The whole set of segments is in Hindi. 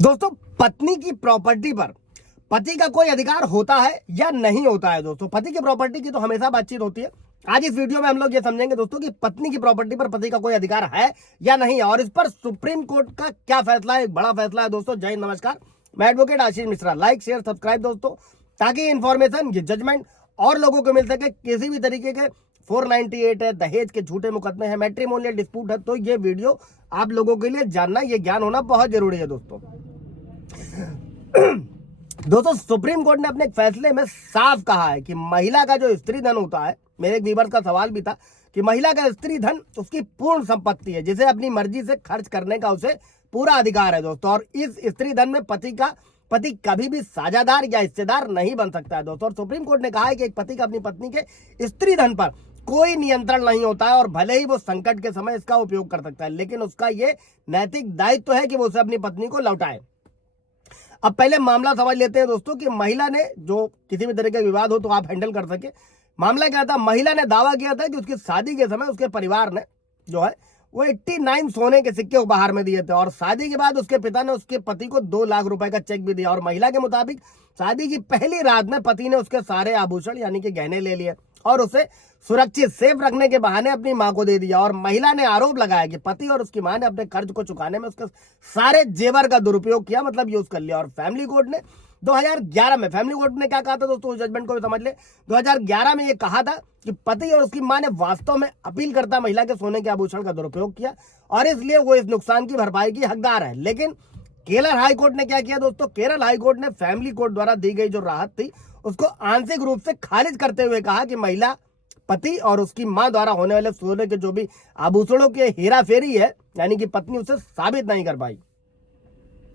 दोस्तों, पत्नी की प्रॉपर्टी पर पति का कोई अधिकार होता है या नहीं होता है। दोस्तों, पति की प्रॉपर्टी की तो हमेशा बातचीत होती है। आज इस वीडियो में हम लोग ये समझेंगे दोस्तों कि पत्नी की प्रॉपर्टी पर पति का कोई अधिकार है या नहीं, और इस पर सुप्रीम कोर्ट का क्या फैसला है। एक बड़ा फैसला है दोस्तों। जय हिंद, नमस्कार, मैं advocate Ashish Mishra. Like, share, subscribe दोस्तों, ताकि इन्फॉर्मेशन, ये जजमेंट और लोगों को मिल सके। किसी भी तरीके के 498 है, दहेज के झूठे मुकदमे हैं, मैट्रिमोनियल डिस्प्यूट है, तो ये वीडियो आप लोगों के लिए जानना, ये ज्ञान होना बहुत जरूरी है दोस्तों। दोस्तों, सुप्रीम कोर्ट ने अपने एक फैसले में साफ कहा है कि महिला का जो स्त्री धन होता है, मेरे एक व्यूअर का सवाल भी था कि महिला का स्त्री धन उसकी पूर्ण संपत्ति है, जिसे अपनी मर्जी से खर्च करने का उसे पूरा अधिकार है दोस्तों। और इस स्त्री धन में पति कभी भी साझेदार या हिस्सेदार नहीं बन सकता है दोस्तों। और सुप्रीम कोर्ट ने कहा है कि एक पति का अपनी पत्नी के स्त्री धन पर कोई नियंत्रण नहीं होता है, और भले ही वो संकट के समय इसका उपयोग कर सकता है, लेकिन उसका ये नैतिक दायित्व है कि वो उसे अपनी पत्नी को लौटाए। अब पहले मामला समझ लेते हैं दोस्तों कि महिला ने, जो किसी भी तरह का विवाद हो तो आप हैंडल कर सके। मामला क्या था, महिला ने दावा किया था कि उसकी शादी के समय उसके परिवार ने जो है वो 89 सोने के सिक्के उपहार में दिए थे, और शादी के बाद उसके पिता ने उसके पति को 2 लाख रुपए का चेक भी दिया। और महिला के मुताबिक शादी की पहली रात में पति ने उसके सारे आभूषण यानी कि गहने ले लिए और उसे सुरक्षित सेफ रखने के बहाने अपनी मां को दे दिया। और महिला ने आरोप लगाया कि पति और उसकी मां ने अपने कर्ज को चुकाने में उसके सारे जेवर का दुरुपयोग किया, मतलब यूज कर लिया। और फैमिली कोर्ट ने 2011 में, फैमिली कोर्ट ने क्या कहा था दोस्तों, उस जजमेंट को भी समझ ले। 2011 में ये कहा था कि पति और उसकी मां ने वास्तव में अपील करता महिला के सोने के आभूषण का दुरुपयोग किया, और इसलिए वो इस नुकसान की भरपाई की हकदार है। लेकिन केरल हाई कोर्ट ने क्या किया दोस्तों, केरल हाई कोर्ट ने फैमिली कोर्ट द्वारा दी गई जो राहत थी उसको आंशिक रूप से खारिज करते हुए कहा कि महिला, पति और उसकी मां द्वारा होने वाले सोने के जो भी आभूषणों के हेरा फेरी है, यानी कि पत्नी उसे साबित नहीं कर पाई।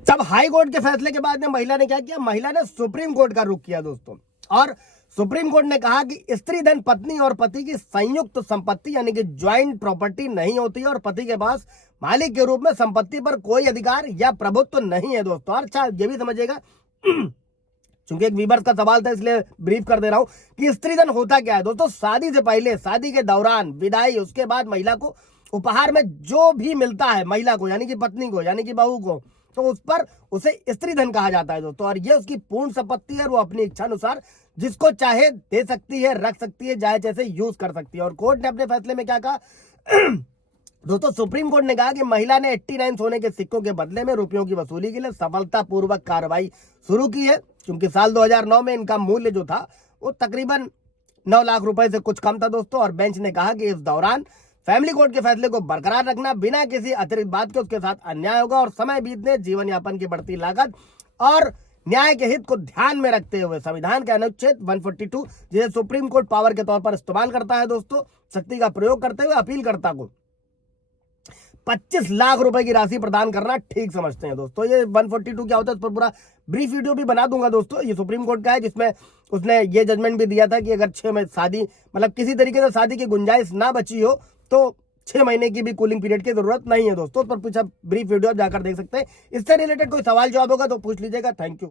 तब हाई कोर्ट के फैसले के बाद में महिला ने क्या किया, महिला ने सुप्रीम कोर्ट का रुख किया दोस्तों। और सुप्रीम कोर्ट ने कहा कि स्त्री धन पत्नी और पति की संयुक्त संपत्ति यानी कि ज्वाइंट प्रॉपर्टी नहीं होती है, और पति के पास मालिक के रूप में संपत्ति पर कोई अधिकार या प्रभुत्व नहीं है दोस्तों। अच्छा, ये भी समझिएगा, चूंकि एक व्यूअर्स का सवाल था इसलिए ब्रीफ कर दे रहा हूं कि स्त्री धन होता क्या है दोस्तों। शादी से पहले, शादी के दौरान, विदाई, उसके बाद महिला को उपहार में जो भी मिलता है महिला को, यानी कि पत्नी को, यानी कि बहू को, तो उस पर उसे स्त्री धन कहा जाता है दोस्तों। और ये उसकी पूर्ण संपत्ति है, वो अपनी इच्छा अनुसार जिसको चाहे दे सकती है, रख सकती है, चाहे जैसे यूज कर सकती है। और कोर्ट ने अपने फैसले में क्या कहा दोस्तों, सुप्रीम कोर्ट ने कहा कि महिला ने 89 सोने के सिक्कों के बदले में रुपयों की वसूली के लिए सफलतापूर्वक कार्रवाई शुरू की है, क्योंकि साल 2009 में इनका मूल्य जो था वो तकरीबन 9 लाख रुपए से कुछ कम था दोस्तों। और बेंच ने कहा कि इस दौरान फैमिली कोर्ट के फैसले को बरकरार रखना बिना किसी अतिरिक्त बात के उसके साथ अन्याय होगा, और समय बीतने, जीवन यापन की बढ़ती लागत और न्याय के हित को ध्यान में रखते हुए संविधान के अनुच्छेद 142, जिसे सुप्रीम कोर्ट पावर के तौर पर इस्तेमाल करता है दोस्तों, शक्ति का प्रयोग करते हुए अपीलकर्ता को 25 लाख रुपए की राशि प्रदान करना ठीक समझते हैं दोस्तों। ये 142 क्या होता है, इस पर पूरा ब्रीफ वीडियो भी बना दूंगा दोस्तों। ये सुप्रीम कोर्ट का है, जिसमें उसने ये जजमेंट भी दिया था कि अगर 6 में शादी, मतलब किसी तरीके से शादी की गुंजाइश ना बची हो तो 6 महीने की भी कूलिंग पीरियड की जरूरत नहीं है दोस्तों। पर पीछे ब्रीफ वीडियो आप जाकर देख सकते हैं। इससे रिलेटेड कोई सवाल जवाब होगा तो पूछ लीजिएगा। Thank you.